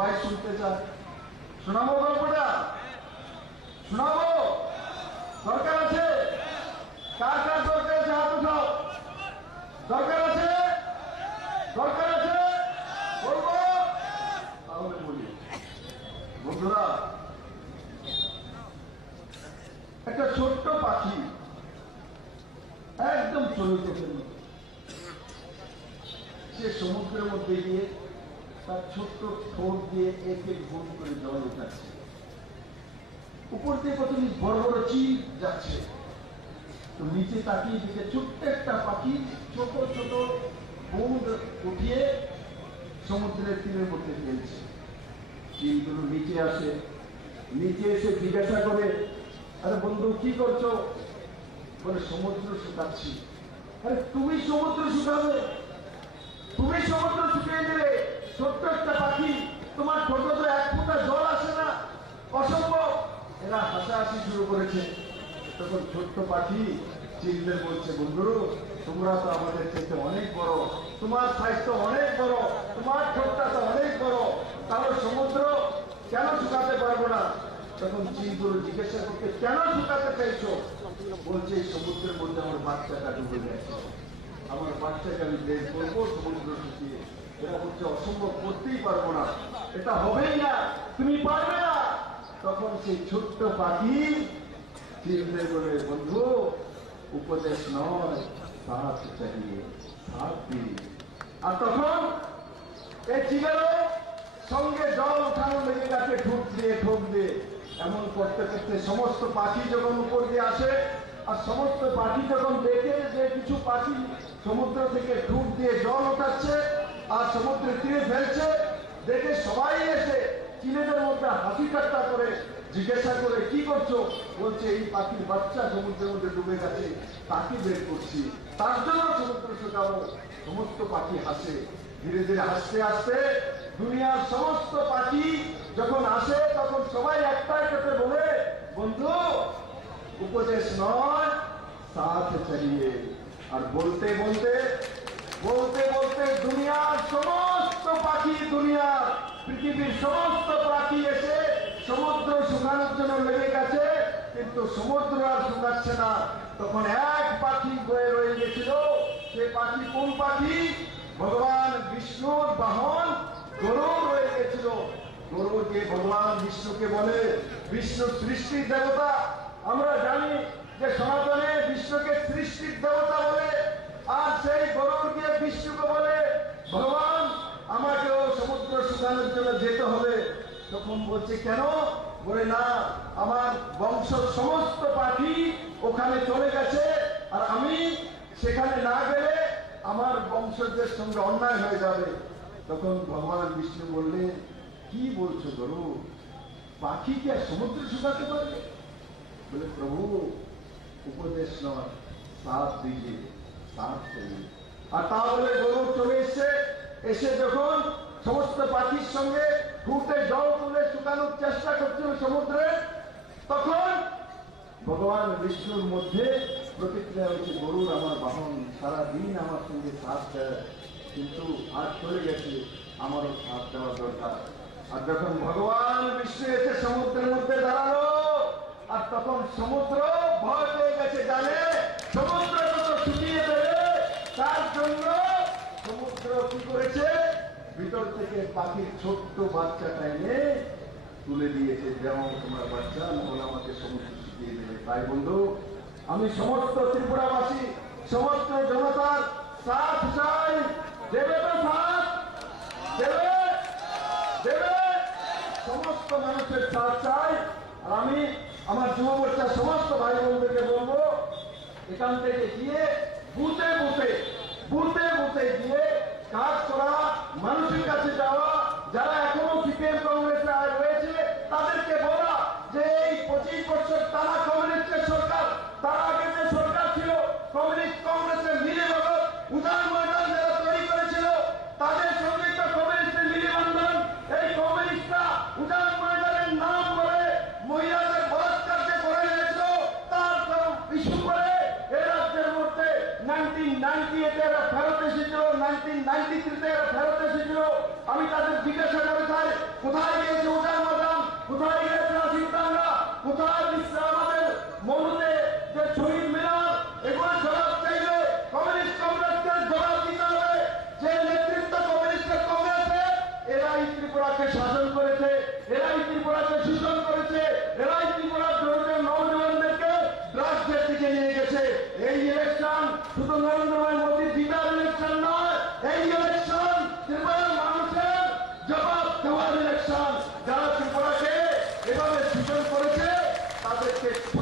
সবাই শুনতে চায় শোনাবো গল্পটা? শোনাবো? দরকার আছে? কার কার দরকার আছে? হাত উঠাও। দরকার আছে? দরকার আছে? বলব? তাহলে বলি। বন্ধুরা, একটা ছোট্ট পাখি একদম চলে মতো সে সমুদ্রের মধ্যে গিয়ে তার ছোট্ট ঠোঁট দিয়ে এক গুণ করে জল উঠাচ্ছে। উপর দিয়ে কত বড় বড় চিল যাচ্ছে। তো নিচে তাকিয়ে দিকে ছোট্ট একটা পাখি ছোট ছোট বুঁদ উঠিয়ে সমুদ্রের তীরের মধ্যে ফেলছে। চিলগুলো নিচে আসে। নিচে এসে জিজ্ঞাসা করে, আরে বন্ধু, কি করছ? বলে, সমুদ্র শুকাচ্ছি। আরে, তুমি সমুদ্র শুকাবে? তুমি সমুদ্র ছোট্ট একটা পাখি, তোমার ছোট তো এক ফোঁটা জল আসে না। অসম্ভব। এরা হাসাহাসি শুরু করেছে। তখন ছোট্ট পাখি চিনদের বলছে, বন্ধু, তোমরা তো আমাদের থেকে অনেক বড়। তোমার সাইজ অনেক বড়। তোমার ঠোঁটটা তো অনেক বড়। তাহলে সমুদ্র কেন শুকাতে পারব না? তখন চিনগুলো জিজ্ঞাসা করতে কেন শুকাতে চাইছো? বলছে সমুদ্রের মধ্যে আমার বাচ্চাটা ডুবে গেছে। আমার বাচ্চাকে আমি দেশ করব সমুদ্র শুকিয়ে। এটা হচ্ছে অসম্ভব করতেই পারব না। এটা হবেই না, তুমি পারবে না। তখন সেই ছোট্ট পাখি বলে, বন্ধু, উপদেশ নয় সাথ চাহিয়ে আর তখন এই চিলেরও সঙ্গে জল উঠানো লেগে গেছে ঠুক দিয়ে ঠোক দিয়ে। এমন করতে করতে সমস্ত পাখি যখন উপর দিয়ে আসে, আর সমস্ত পাখি যখন দেখে যে কিছু পাখি সমুদ্র থেকে ঠুক দিয়ে জল ওঠাচ্ছে আর সমুদ্রের তীরে ফেলছে, দেখে সবাই এসে চিলেদের মধ্যে হাসি ঠাট্টা করে জিজ্ঞাসা করে, কি করছ? বলছে, এই পাখির বাচ্চা সমুদ্রের মধ্যে ডুবে গেছে তাকে বের করছি। তার জন্য সমুদ্র শুকাবো সমস্ত পাখি হাসে। ধীরে ধীরে হাসতে হাসতে দুনিয়ার সমস্ত পাখি যখন আসে, তখন সবাই একটাই কথা বলে, বন্ধু, উপদেশ নয়, সাথ চালিয়ে। আর বলতে বলতে বলতে বলতে দুনিয়ার সমস্ত পাখি দুনিয়ার, পৃথিবীর সমস্ত পাখি এসে সমুদ্র শুকানোর জন্য লেগে গেছে, কিন্তু সমুদ্র আর শুকাচ্ছে না। তখন এক পাখি বয়ে রয়ে গেছিল। সে পাখি কোন পাখি? ভগবান বিষ্ণুর বাহন গরু রয়ে গেছিল। গরু যে ভগবান বিষ্ণুকে বলে, বিষ্ণু সৃষ্টির দেবতা, আমরা জানি যে সনাতনে বিশ্বকে সৃষ্টির দেবতা বলে আর সেই গরুর গিয়ে বিষ্ণুকে বলে ভগবান আমাকেও সমুদ্র শুকানোর জন্য যেতে হবে, তখন বলছে, কেন? বলে, না, আমার বংশ সমস্ত পাখি ওখানে চলে গেছে, আর আমি সেখানে না গেলে আমার বংশজের সঙ্গে অন্যায় হয়ে যাবে। তখন ভগবান বিষ্ণু বললেন, কি বলছো গরু? পাখি কি আর সমুদ্র শুকাতে পারবে? বলে, প্রভু, উপদেশ নয় দিকে সাথ করি আর তাহলে গরু চলে এসছে, এসে যখন সমস্ত পাখির সঙ্গে ঠুটে জল তুলে শুকানোর চেষ্টা করছিল সমুদ্রে, তখন ভগবান বিষ্ণুর মধ্যে প্রতিক্রিয়া হয়েছে, গরুর আমার বাহন সারা দিন আমার সঙ্গে সাথ দেয়, কিন্তু আজ চলে গেছে, আমারও সাথ দেওয়া দরকার। আর যখন ভগবান বিষ্ণু এসে সমুদ্রের মধ্যে দাঁড়াল, আর তখন সমুদ্র ভয় পেয়ে গেছে জানে, সমুদ্র যত শুকিয়ে দেবে তার জন্য সমুদ্র কি করেছে? ভিতর থেকে পাখির ছোট্ট বাচ্চাটা এনে তুলে দিয়েছে যেমন তোমার বাচ্চা, নহলে আমাকে সমুদ্র শিখিয়ে দেবে। তাই বন্ধু আমি সমস্ত ত্রিপুরাবাসী, সমস্ত জনতার সাথ চাই। দেবে তো সাথ, দেবে দেবে। সমস্ত মানুষের সাথ চাই। আর আমি আমার যুব মোর্চার সমস্ত ভাই বোনদেরকে বলব, এখান থেকে গিয়ে বুথে বুথে বুথে বুথে গিয়ে কাজ করা মানুষের কাছে যাওয়া যারা এখনও সিপিএম কংগ্রেসে রয়েছে, তাদেরকে বলা যে এই পঁচিশ বছর তারা কমিউনিস্টের সরকার, তার আগে যে সরকার ছিল, কমিউনিস্ট কংগ্রেসের মিলে উদার ময়দান যারা তৈরি করেছিল, তাদের সঙ্গে বলে মহিলাদের করে মধ্যে নাইনটি ফেরত এসেছিল, নাইনটিন নাইনটি থ্রিতে আমি তাদের জিজ্ঞাসা করে চাই কোথায় perfect